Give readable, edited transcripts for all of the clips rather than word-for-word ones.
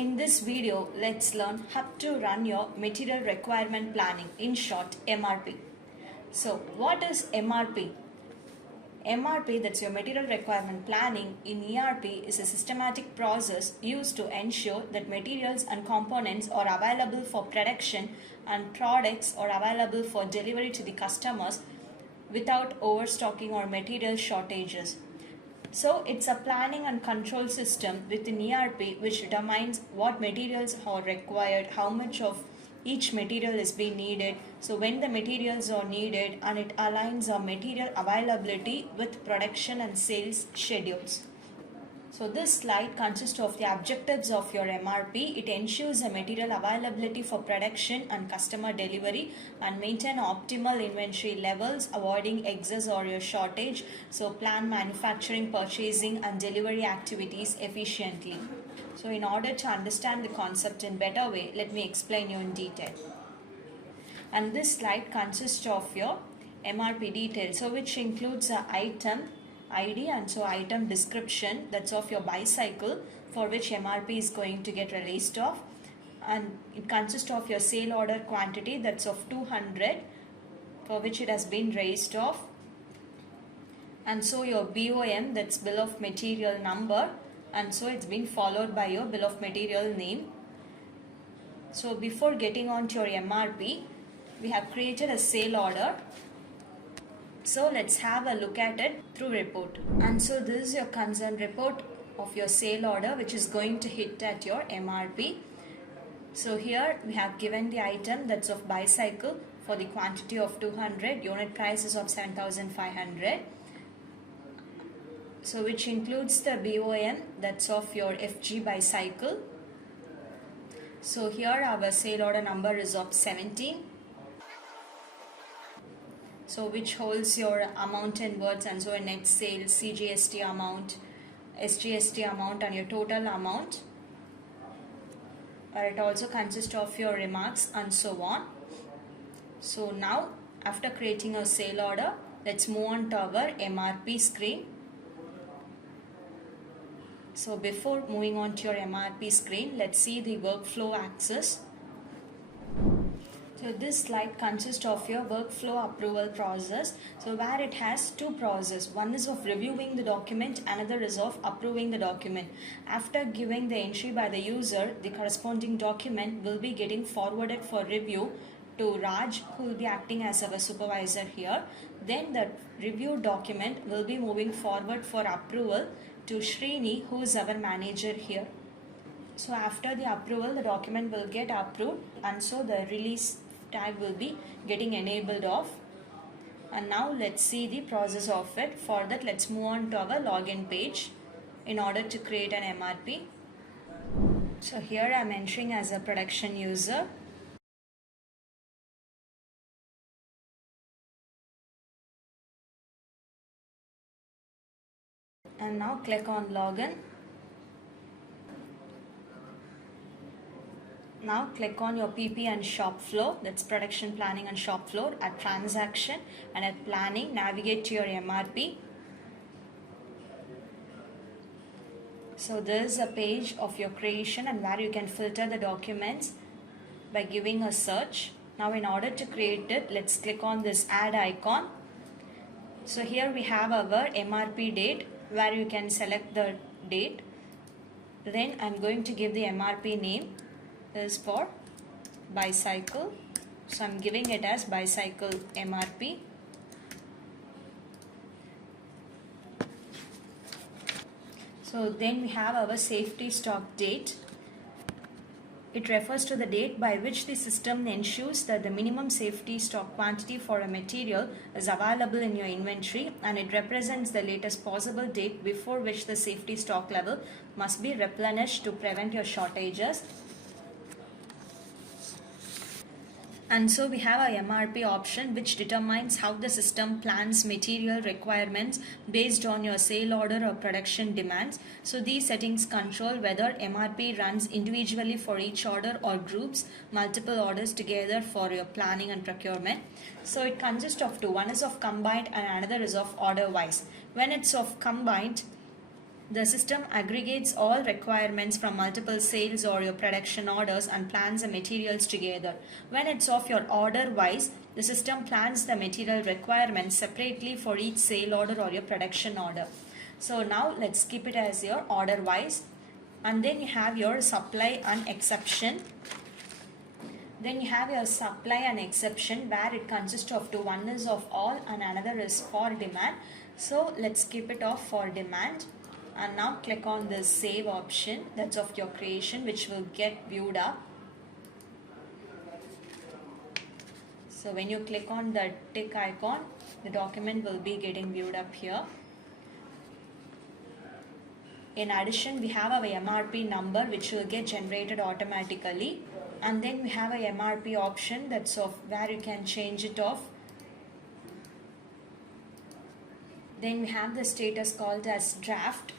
In this video, let's learn how to run your material requirement planning, in short MRP. So what is MRP? MRP, that's your material requirement planning, in ERP is a systematic process used to ensure that materials and components are available for production and products are available for delivery to the customers without overstocking or material shortages. So it's a planning and control system within ERP which determines what materials are required, how much of each material is being needed, so when the materials are needed, and it aligns our material availability with production and sales schedules. So this slide consists of the objectives of your MRP. It ensures the material availability for production and customer delivery and maintain optimal inventory levels, avoiding excess or your shortage. So plan manufacturing, purchasing and delivery activities efficiently. So in order to understand the concept in better way, let me explain you in detail. And this slide consists of your MRP details, so which includes the item ID and so item description, that's of your bicycle for which MRP is going to get released off, and it consists of your sale order quantity, that's of 200 for which it has been raised off, and so your BOM, that's bill of material number, and so it's been followed by your bill of material name. So before getting on to your MRP, we have created a sale order. So let's have a look at it through report. And so this is your concern report of your sale order which is going to hit at your MRP. So here we have given the item, that's of bicycle, for the quantity of 200, unit price is of 7,500. So which includes the BOM, that's of your FG bicycle. So here our sale order number is of 17. So which holds your amount in words, and so a net sales, CGST amount, SGST amount and your total amount. It also consists of your remarks and so on. So now after creating a sale order, let's move on to our MRP screen. So before moving on to your MRP screen, let's see the workflow axis. So this slide consists of your workflow approval process. So where it has two processes. One is of reviewing the document, another is of approving the document. After giving the entry by the user, the corresponding document will be getting forwarded for review to Raj, who will be acting as our supervisor here. Then the reviewed document will be moving forward for approval to Srini, who is our manager here. So after the approval, the document will get approved, and so the release tag will be getting enabled off. And now let's see the process of it. For that, let's move on to our login page in order to create an MRP. So here I'm entering as a production user. And now click on login. Now click on your PP and shop floor, that's production planning and shop floor. At transaction and at planning, navigate to your MRP. So this is a page of your creation and where you can filter the documents by giving a search. Now in order to create it, let's click on this add icon. So here we have our MRP date where you can select the date. Then I'm going to give the MRP name is for bicycle. So I'm giving it as bicycle MRP. So then we have our safety stock date. It refers to the date by which the system ensures that the minimum safety stock quantity for a material is available in your inventory, and it represents the latest possible date before which the safety stock level must be replenished to prevent your shortages. And so we have a MRP option which determines how the system plans material requirements based on your sale order or production demands. So these settings control whether MRP runs individually for each order or groups multiple orders together for your planning and procurement. So it consists of two. One is of combined and another is of order wise. When it's of combined, The system aggregates all requirements from multiple sales or your production orders and plans the materials together. When it's of your order wise, the system plans the material requirements separately for each sale order or your production order. So now let's keep it as your order wise. And then you have your supply and exception. Then you have your supply and exception where it consists of two. One is of all and another is for demand. So let's keep it off for demand. And now click on the save option, that's of your creation, which will get viewed up. So when you click on the tick icon, the document will be getting viewed up here. In addition, we have our MRP number which will get generated automatically, and then we have a MRP option that's of where you can change it off. Then we have the status called as draft.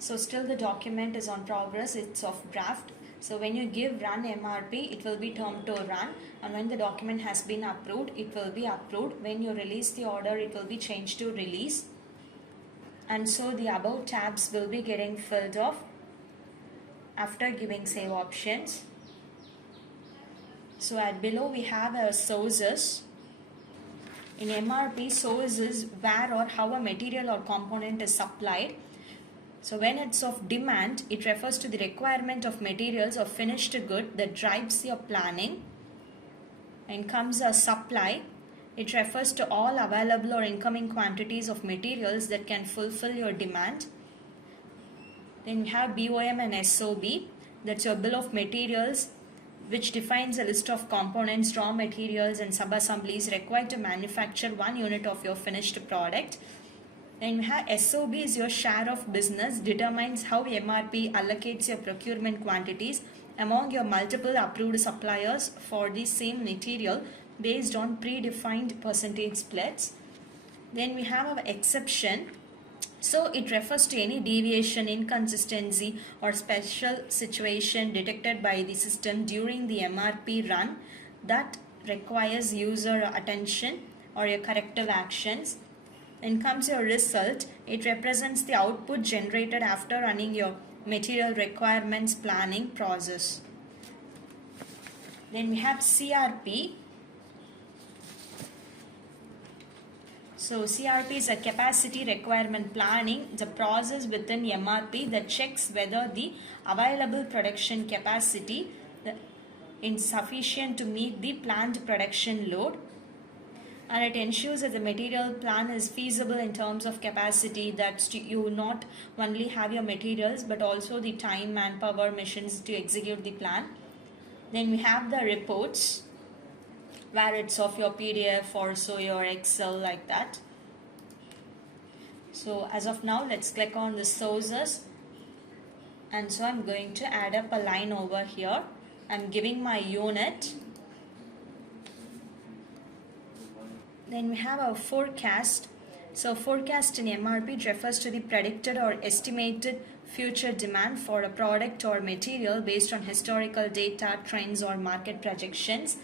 So still the document is on progress, it's of draft. So when you give run MRP, it will be termed to run, and when the document has been approved, it will be approved. When you release the order, it will be changed to release. And so the above tabs will be getting filled off after giving save options. So at below we have our sources. In MRP, source is where or how a material or component is supplied. So when it's of demand, it refers to the requirement of materials or finished good that drives your planning. And comes a supply. It refers to all available or incoming quantities of materials that can fulfill your demand. Then you have BOM and SOB. That's your bill of materials, which defines a list of components, raw materials and sub-assemblies required to manufacture one unit of your finished product. Then we have SOB is your share of business, determines how MRP allocates your procurement quantities among your multiple approved suppliers for the same material based on predefined percentage splits. Then we have our exception. So it refers to any deviation, inconsistency or special situation detected by the system during the MRP run that requires user attention or your corrective actions. Then comes your result. It represents the output generated after running your material requirements planning process. Then we have CRP. So CRP is a capacity requirement planning, the process within MRP that checks whether the available production capacity is sufficient to meet the planned production load. And it ensures that the material plan is feasible in terms of capacity, that you not only have your materials but also the time, manpower, machines to execute the plan. Then we have the reports where it's of your PDF or so your Excel like that. So as of now, let's click on the sources, and so I'm going to add up a line over here. I'm giving my unit. Then we have our forecast. So forecast in MRP refers to the predicted or estimated future demand for a product or material based on historical data, trends or market projections.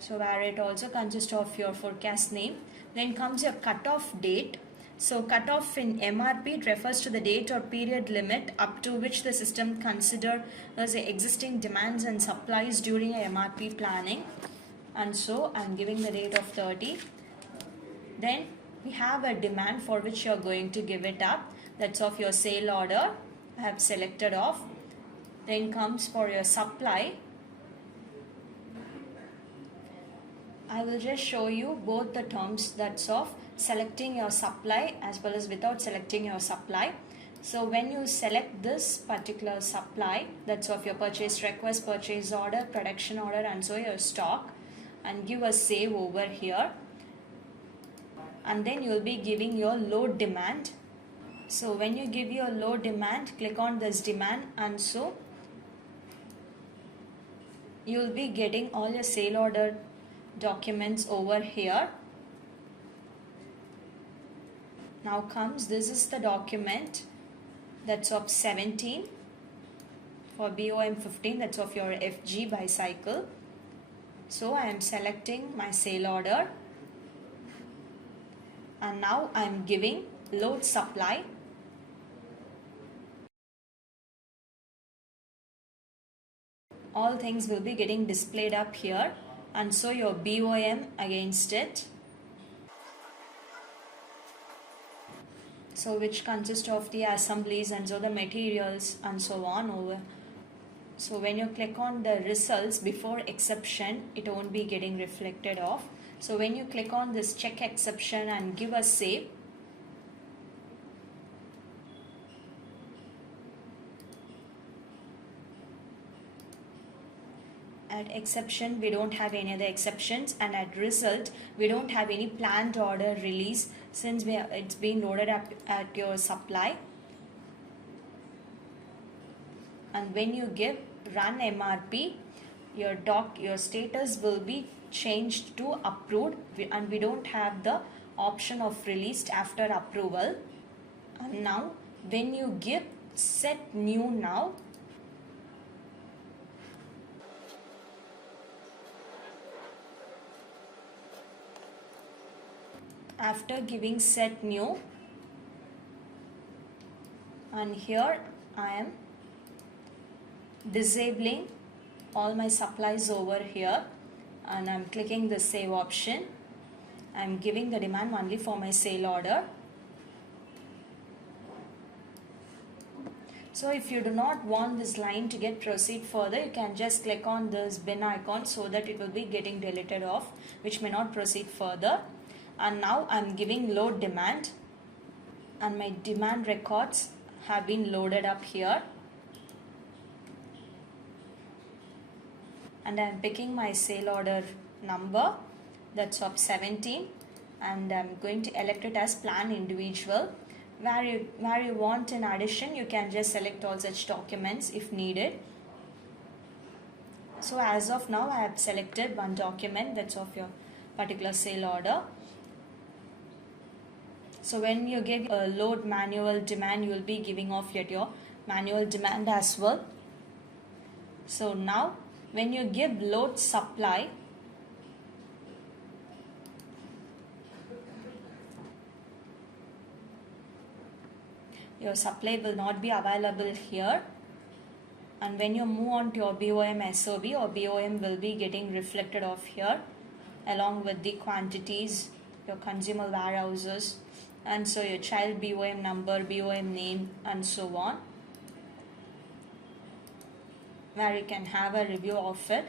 So where it also consists of your forecast name. Then comes your cutoff date. So cutoff in MRP refers to the date or period limit up to which the system considers the existing demands and supplies during a MRP planning. And so I'm giving the date of 30. Then we have a demand for which you're going to give it up. That's of your sale order. I have selected off. Then comes for your supply. I will just show you both the terms, that's of selecting your supply as well as without selecting your supply. So when you select this particular supply, that's of your purchase request, purchase order, production order and so your stock, and give a save over here, and then you will be giving your load demand. So when you give your load demand, click on this demand, and so you will be getting all your sale order documents over here. Now comes, this is the document that's of 17 for BOM 15, that's of your FG bicycle. So I am selecting my sale order, and now I'm giving load supply. All things will be getting displayed up here, and so your BOM against it, so which consists of the assemblies and so the materials and so on over. So when you click on the results before exception, it won't be getting reflected off. So when you click on this check exception and give a save, at exception we don't have any other exceptions, and at result we don't have any planned order release since it's been loaded up at your supply. And when you give run MRP, your status will be changed to approved, and we don't have the option of released after approval. And now when you give set new now, after giving set new, and here I am disabling all my supplies over here, and I'm clicking the save option. I'm giving the demand only for my sale order. So if you do not want this line to get proceed further, you can just click on this bin icon so that it will be getting deleted off, which may not proceed further. And now I'm giving load demand, and my demand records have been loaded up here, and I'm picking my sale order number, that's of 17, and I'm going to elect it as plan individual. Where you want in addition, you can just select all such documents if needed. So as of now I have selected one document, that's of your particular sale order. So when you give a load manual demand, you will be giving off yet your manual demand as well. So now when you give load supply, your supply will not be available here, and when you move on to your BOM SOB, or BOM will be getting reflected off here along with the quantities, your consumer warehouses, and so your child BOM number, BOM name, and so on, where you can have a review of it.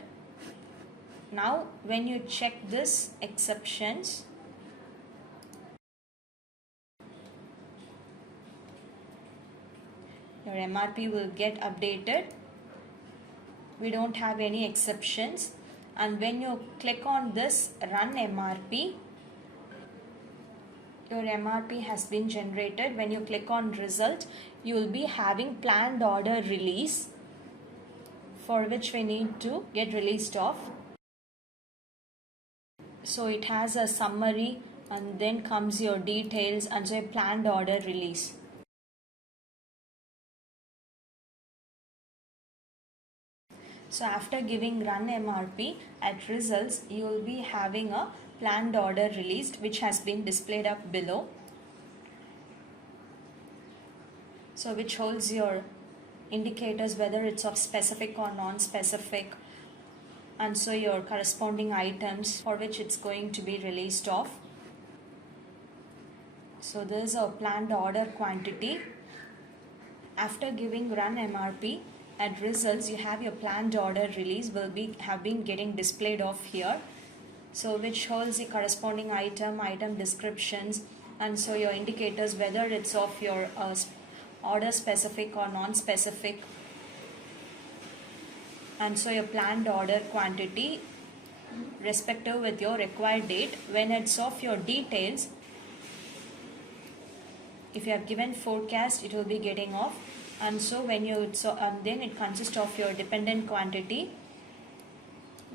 Now when you check this exceptions, your MRP will get updated. We don't have any exceptions, and when you click on this run MRP, your MRP has been generated. When you click on result, you will be having planned order release, for which we need to get released off. So it has a summary, and then comes your details, and so a planned order release. So after giving run MRP, at results you will be having a planned order released, which has been displayed up below. So which holds your indicators whether it's of specific or non-specific, and so your corresponding items for which it's going to be released off. So this is a planned order quantity. After giving run MRP, at results you have your planned order release will be have been getting displayed off here, so which holds the corresponding item descriptions, and so your indicators whether it's of your order specific or non-specific, and so your planned order quantity respective with your required date. When it's of your details, if you have given forecast, it will be getting off, and so when you then it consists of your dependent quantity,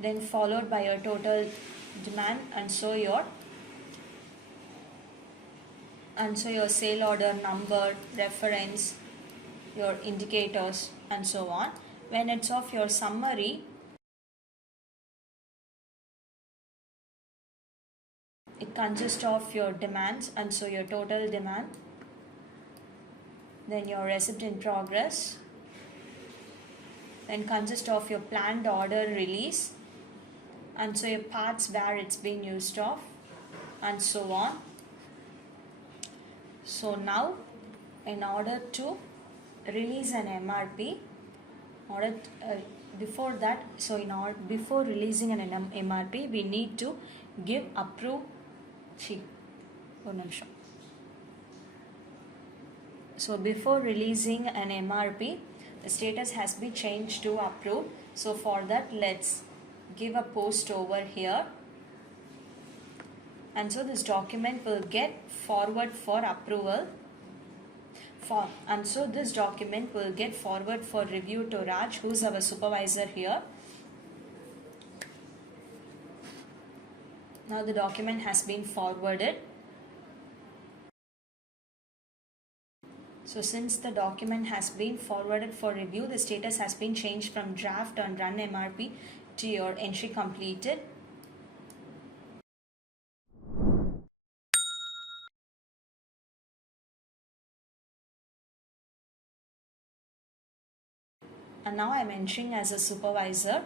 then followed by your total demand, and so your sale order number, reference, your indicators, and so on. When it's of your summary, it consists of your demands, and so your total demand, then your receipt in progress, then consists of your planned order release, and so your parts where it's been used of, and so on. So now in order to release an MRP, before that, so before releasing an MRP, we need to give approve. So before releasing an MRP, the status has been changed to approved. So for that, let's give a post over here, and so this document will get forward for approval. And so this document will get forward for review to Raj, who's our supervisor here. Now the document has been forwarded. So since the document has been forwarded for review, the status has been changed from draft on Run MRP to your entry completed. And now I'm entering as a supervisor.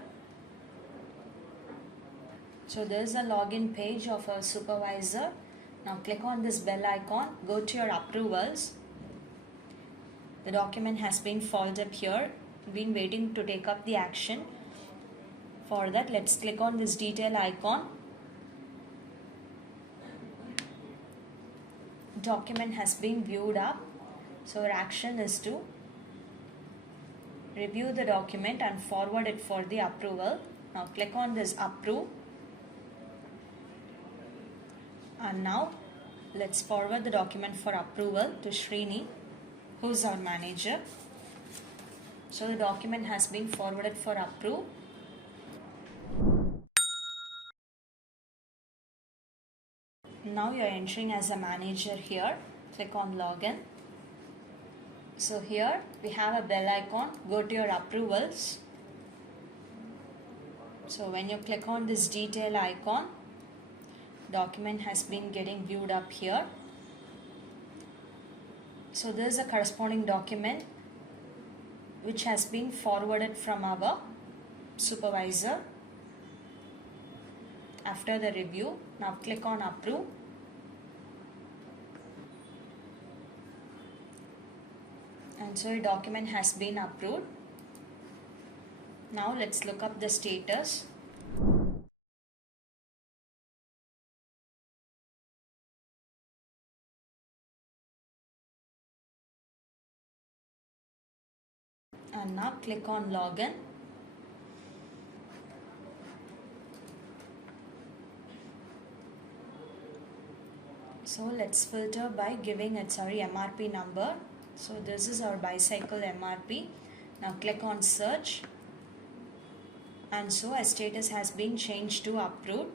So there is a login page of a supervisor. Now click on this bell icon, go to your approvals. The document has been folded up here. Been waiting to take up the action. For that, let's click on this detail icon. Document has been viewed up. So our action is to review the document and forward it for the approval. Now click on this approve. And now let's forward the document for approval to Srini, who's our manager. So the document has been forwarded for approve. Now you're entering as a manager here. Click on login. So here we have a bell icon. Go to your approvals. So when you click on this detail icon, document has been getting viewed up here. So there is a corresponding document which has been forwarded from our supervisor after the review. Now click on approve. And so a document has been approved. Now let's look up the status. And now click on login. So let's filter by giving its MRP number. So this is our bicycle MRP. Now click on search. And so a status has been changed to approved.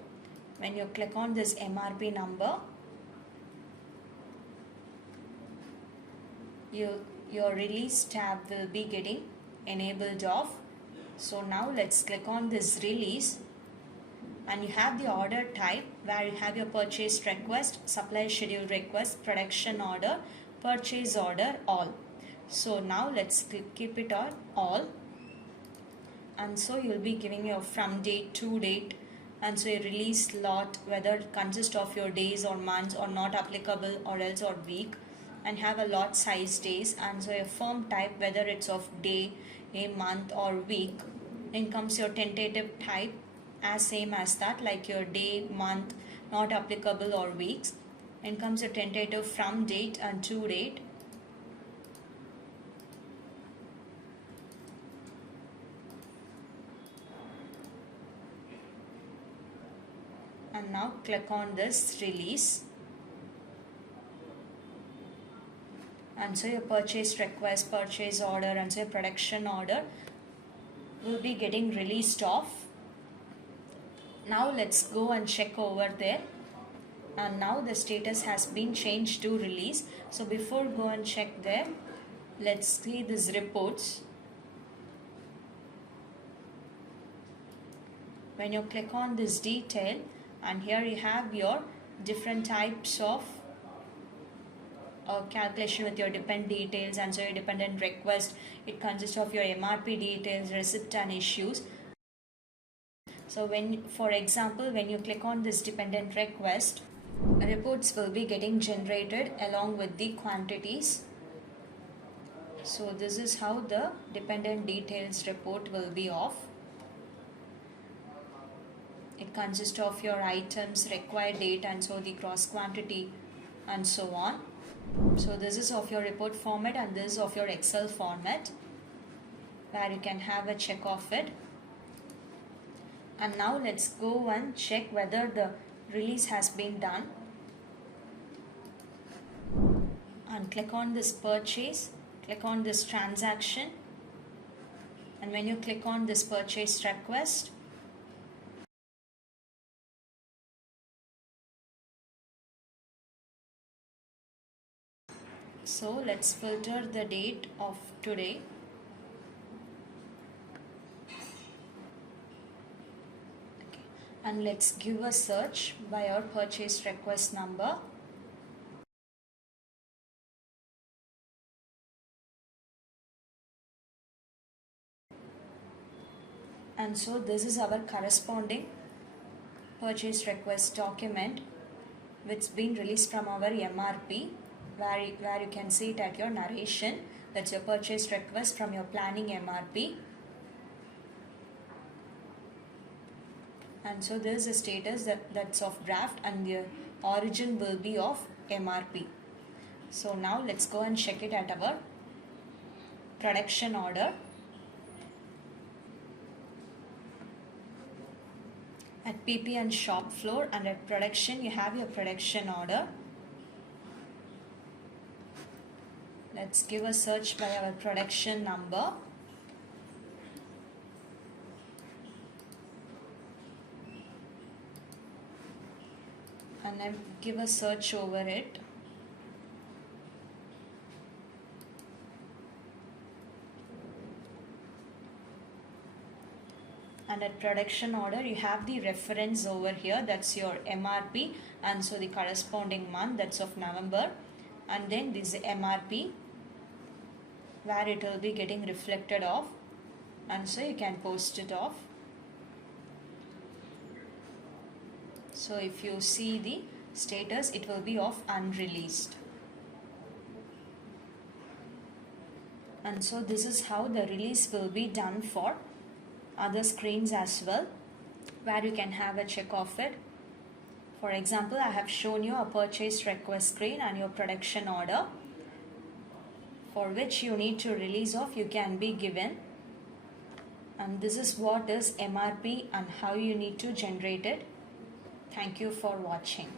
When you click on this MRP number, your release tab will be getting enabled off. So now let's click on this release, and you have the order type where you have your purchase request, supply schedule request, production order, purchase order, all. So now let's keep it on all, and so you'll be giving your from date to date, and so your release lot, whether it consists of your days or months or not applicable or else or week, and have a lot size days, and so a firm type, whether it's of day, a month or week. Then comes your tentative type, as same as that, like your day, month, not applicable or weeks. And comes your tentative from date and to date. And now click on this release. And so your purchase request, purchase order, and so your production order will be getting released off. Now let's go and check over there. And now the status has been changed to release. So before go and check there, let's see these reports. When you click on this detail, and here you have your different types of calculation with your dependent details, and so your dependent request. It consists of your MRP details, receipt and issues. So when, for example, when you click on this dependent request, reports will be getting generated along with the quantities. So this is how the dependent details report will be of. It consists of your items, required date, and so the gross quantity and so on. So this is of your report format, and this is of your Excel format, where you can have a check of it. And now let's go and check whether the release has been done. And click on this purchase, click on this transaction, and when you click on this purchase request, so let's filter the date of today. Okay. And let's give a search by our purchase request number. And so this is our corresponding purchase request document, which been released from our MRP, where you can see it at your narration. That's your purchase request from your planning MRP. And so this is the status that's of draft, and the origin will be of MRP. So now let's go and check it at our production order. At PP and shop floor, and at production you have your production order. Let's give a search by our production number. And I give a search over it. And at production order you have the reference over here, that's your MRP, and so the corresponding month, that's of November, and then this MRP where it will be getting reflected off, and so you can post it off. So if you see the status, it will be of unreleased. And so this is how the release will be done for other screens as well, where you can have a check of it. For example, I have shown you a purchase request screen and your production order, for which you need to release of you can be given. And this is what is MRP and how you need to generate it. Thank you for watching.